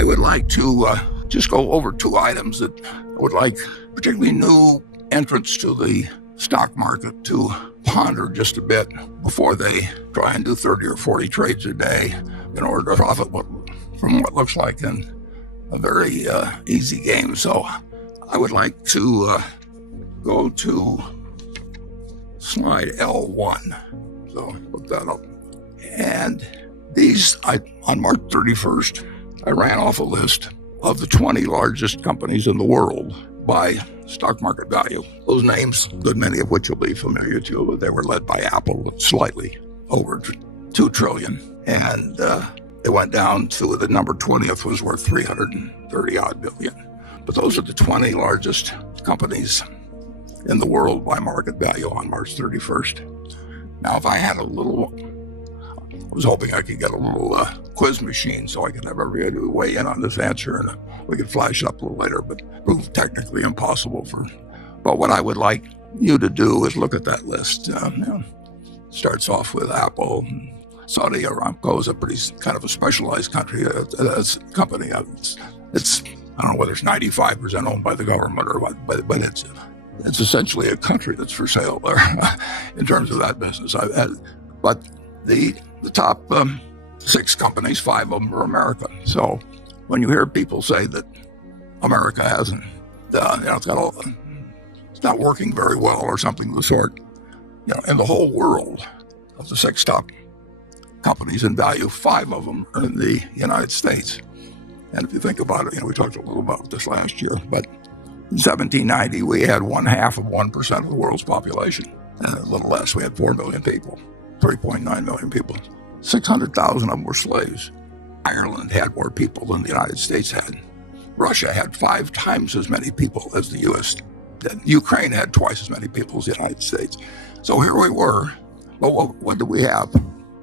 I would like to just go over two items that I would like particularly new entrants to the stock market to ponder just a bit before they try and do 30 or 40 trades a day in order to profit from what looks like a very easy game. So I would like to go to slide L1. So look that up. And these, on March 31st, I ran off a list of the 20 largest companies in the world by stock market value. Those names, good many of which will be familiar to you, but they were led by Apple, slightly over $2 trillion. And it went down to the number 20th was worth 330 odd billion. But those are the 20 largest companies in the world by market value on March 31st. Now, if I had I was hoping I could get a little quiz machine so I could have everybody weigh in on this answer and we could flash it up a little later, but proved technically impossible but what I would like you to do is look at that list. Starts off with Apple. Saudi Aramco is a pretty kind of a specialized company. It's I don't know whether it's 95% owned by the government or what, but it's essentially a country that's for sale there in terms of that business. But the top 6 companies, 5 of them are American. So when you hear people say that America hasn't, it's not working very well or something of the sort, in the whole world of the 6 top companies in value, 5 of them are in the United States. And if you think about it, we talked a little about this last year, but in 1790, we had 0.5% of the world's population. And a little less, we had 4 million people, 3.9 million people. 600,000 of them were slaves. Ireland had more people than the United States had. Russia had 5 times as many people as the U.S. did. Ukraine had twice as many people as the United States. So here we were. But what did we have?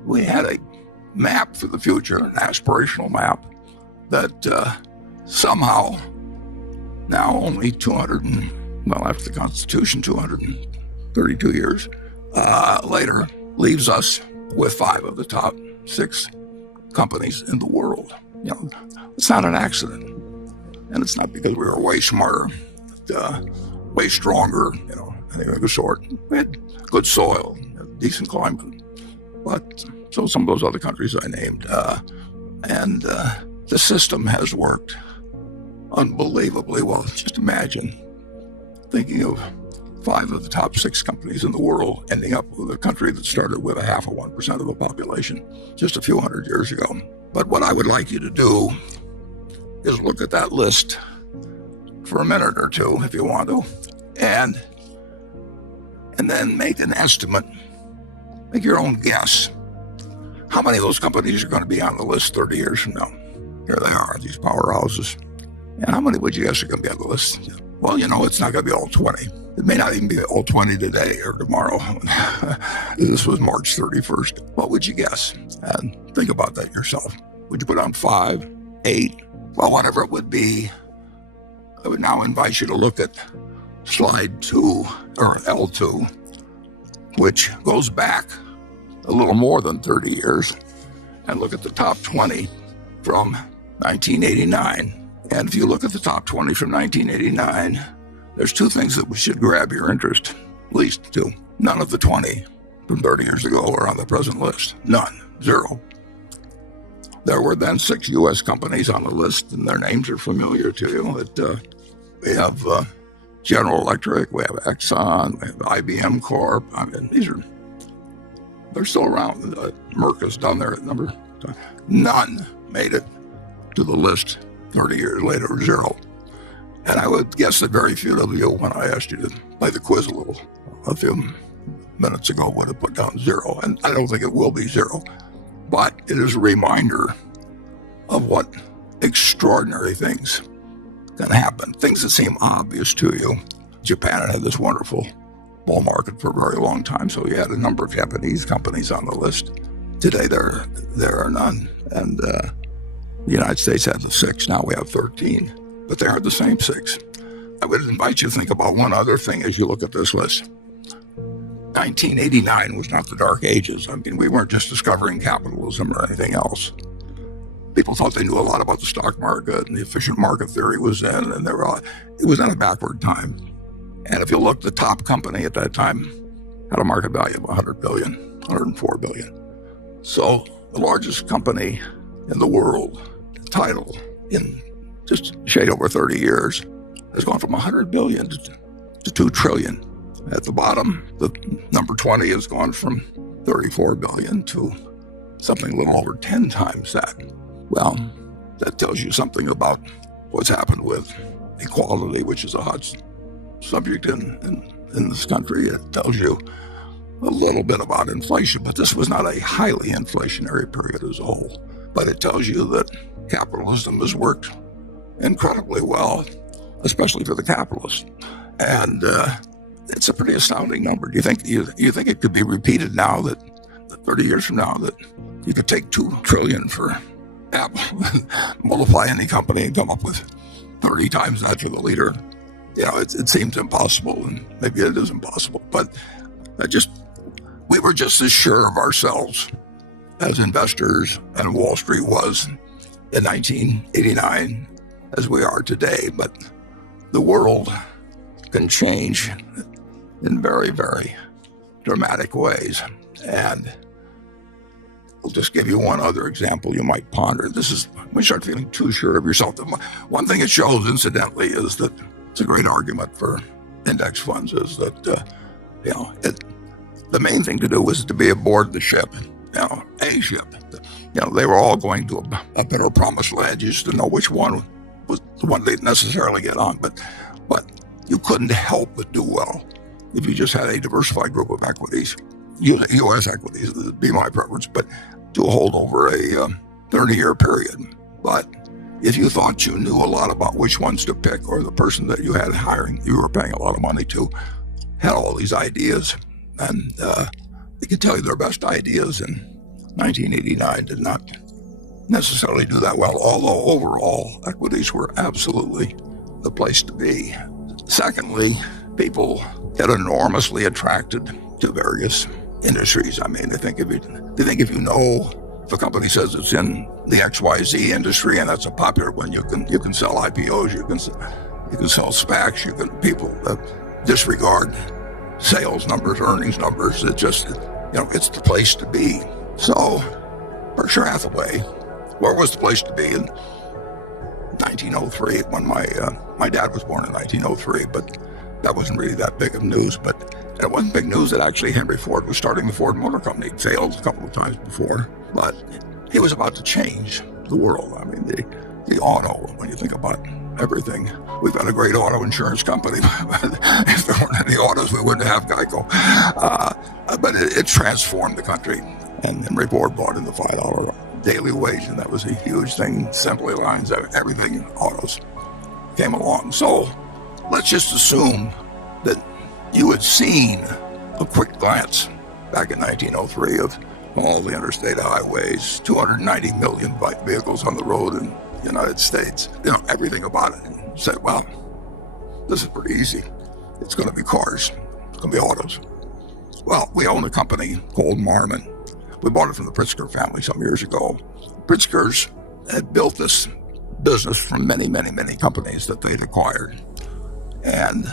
We had a map for the future, an aspirational map that somehow now only after the Constitution, 232 years later, leaves us with 5 of the top 6 companies in the world. It's not an accident. And it's not because we were way smarter, way stronger, anything of the sort. We had good soil, decent climate. But so some of those other countries I named. And the system has worked unbelievably well. Just imagine thinking of 5 of the top 6 companies in the world ending up with a country that started with 0.5% of the population just a few hundred years ago. But what I would like you to do is look at that list for a minute or two, if you want to, and then make an estimate, make your own guess. How many of those companies are going to be on the list 30 years from now? Here they are, these powerhouses. And how many would you guess are going to be on the list? Well, it's not going to be all 20. It may not even be all 20 today or tomorrow. This was March 31st. What would you guess? And think about that yourself. Would you put on 5, 8? Well, whatever it would be, I would now invite you to look at slide 2, or L2, which goes back a little more than 30 years, and look at the top 20 from 1989. And if you look at the top 20 from 1989, there's 2 things that should grab your interest, at least 2. None of the 20 from 30 years ago are on the present list. None. 0. There were then 6 U.S. companies on the list, and their names are familiar to you. We have General Electric, we have Exxon, we have IBM Corp. I mean, they're still around. Merck is down there at number. None made it to the list 30 years later, 0. And I would guess that very few of you, when I asked you to play the quiz a few minutes ago, would have put down 0. And I don't think it will be 0. But it is a reminder of what extraordinary things can happen, things that seem obvious to you. Japan had this wonderful bull market for a very long time, so you had a number of Japanese companies on the list. Today, there are none. And the United States had the 6. Now we have 13. But they are the same 6. I would invite you to think about one other thing as you look at this list. 1989 was not the Dark Ages. I mean, we weren't just discovering capitalism or anything else. people thought they knew a lot about the stock market and the efficient market theory was in, and it was in a backward time. And if you look, the top company at that time had a market value of 100 billion, 104 billion. So the largest company in the world, Tidal, in just a shade over 30 years, has gone from 100 billion to 2 trillion. At the bottom, the number 20 has gone from 34 billion to something a little over 10 times that. Well, that tells you something about what's happened with equality, which is a hot subject in this country. It tells you a little bit about inflation, but this was not a highly inflationary period as a whole. But it tells you that capitalism has worked incredibly well, especially for the capitalist. And it's a pretty astounding number. Do you think it could be repeated now, that 30 years from now, that you could take 2 trillion for Apple, multiply any company and come up with 30 times that for the leader? It seems impossible, and maybe it is impossible, but we were just as sure of ourselves as investors and Wall Street was in 1989 as we are today. But the world can change in very, very dramatic ways. And I'll just give you one other example you might ponder. When you start feeling too sure of yourself, one thing it shows, incidentally, is that it's a great argument for index funds, is that the main thing to do was to be aboard the ship, a ship. They were all going to a better promised land. You used to know which one was the one they'd necessarily get on, but you couldn't help but do well if you just had a diversified group of equities. U.S. equities would be my preference, but to hold over a 30-year period. But if you thought you knew a lot about which ones to pick, or the person that you had hiring, you were paying a lot of money to, had all these ideas, and they could tell you their best ideas in 1989 did not necessarily do that well, although overall equities were absolutely the place to be. Secondly, people get enormously attracted to various industries. I mean, they think if you know, if a company says it's in the XYZ industry and that's a popular one, you can sell IPOs, you can sell SPACs, people disregard sales numbers, earnings numbers. It's just, it's the place to be. So Berkshire Hathaway, where was the place to be in 1903 when my dad was born in 1903, but that wasn't really that big of news. But it wasn't big news that actually Henry Ford was starting the Ford Motor Company. He'd failed a couple of times before, but he was about to change the world. I mean, the auto, when you think about everything, we've got a great auto insurance company. If there weren't any autos, we wouldn't have Geico. But it transformed the country, and Henry Ford brought in the $5 daily wage, and that was a huge thing. Assembly lines, everything, autos came along. So let's just assume that you had seen a quick glance back in 1903 of all the interstate highways, 290 million vehicles on the road in the United States, everything about it, and said, well, this is pretty easy. It's going to be cars. It's going to be autos. Well, we own a company called Marmon. We bought it from the Pritzker family some years ago. Pritzkers had built this business from many, many, many companies that they'd acquired. And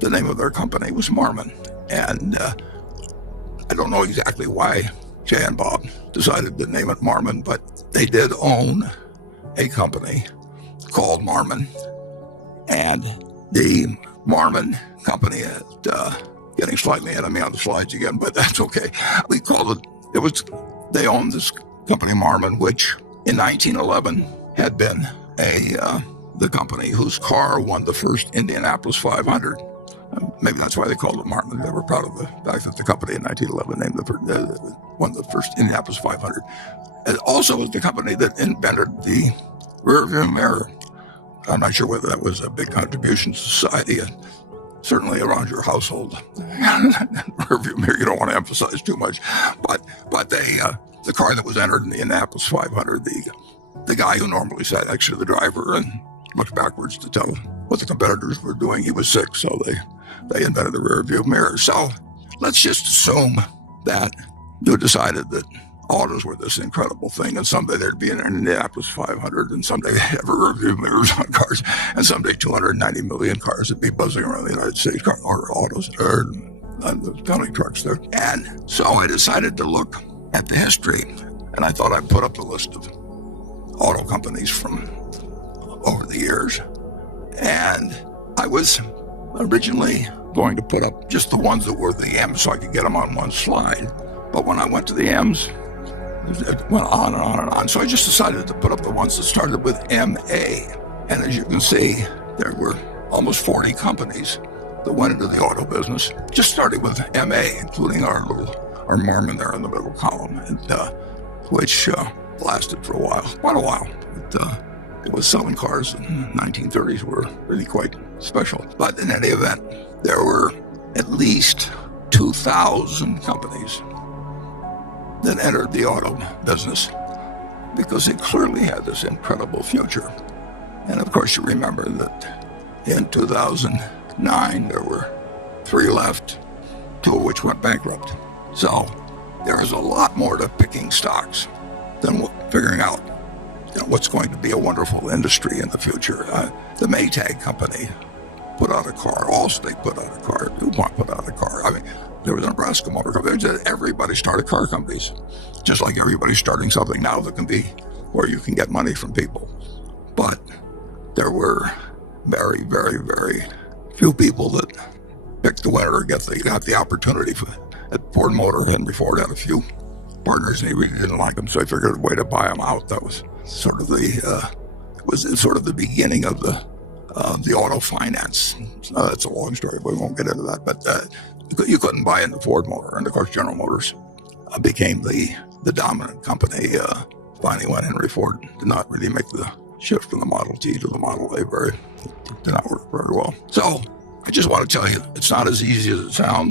the name of their company was Marmon. And I don't know exactly why Jay and Bob decided to name it Marmon, but they did own a company called Marmon. And the Marmon company had, getting slightly ahead of me on the slides again, but that's okay. We called they owned this company Marmon, which in 1911 had been the company whose car won the first Indianapolis 500. Maybe that's why they called it Marmon. They were proud of the fact that the company in 1911 won the first Indianapolis 500. It also was the company that invented the rear view mirror. I'm not sure whether that was a big contribution to society, certainly around your household. Rear view mirror, you don't want to emphasize too much, but the car that was entered in the Indianapolis 500, the guy who normally sat next to the driver and looked backwards to tell what the competitors were doing, he was sick, so they invented the rear view mirror. So let's just assume that you decided that autos were this incredible thing, and someday there'd be an Indianapolis 500, and someday ever mirrors on cars, and someday 290 million cars would be buzzing around the United States, or autos, or the county trucks there. And so I decided to look at the history, and I thought I'd put up a list of auto companies from over the years. And I was originally going to put up just the ones that were the M's so I could get them on one slide. But when I went to the M's, it went on and on and on. So I just decided to put up the ones that started with MA. And as you can see, there were almost 40 companies that went into the auto business, just starting with MA, including our Marmon there in the middle column, and, which lasted for a while, quite a while. It was selling cars in the 1930s were really quite special. But in any event, there were at least 2,000 companies that entered the auto business because it clearly had this incredible future. And of course, you remember that in 2009, there were 3 left, 2 of which went bankrupt. So there is a lot more to picking stocks than figuring out what's going to be a wonderful industry in the future. The Maytag company put out a car. Allstate put out a car. DuPont put out a car. I mean, there was a Nebraska motor company. Everybody started car companies, just like everybody's starting something now that can be where you can get money from people. But there were very, very, very few people that picked the winner or got the opportunity. At Ford Motor, Henry Ford had a few partners, and he really didn't like them, so he figured a way to buy them out. That was sort of the beginning of the auto finance. That's a long story. We won't get into that. But you couldn't buy into Ford Motor, and of course General Motors became the dominant company. Finally, when Henry Ford did not really make the shift from the Model T to the Model A, did not work very well. So I just want to tell you, it's not as easy as it sounds.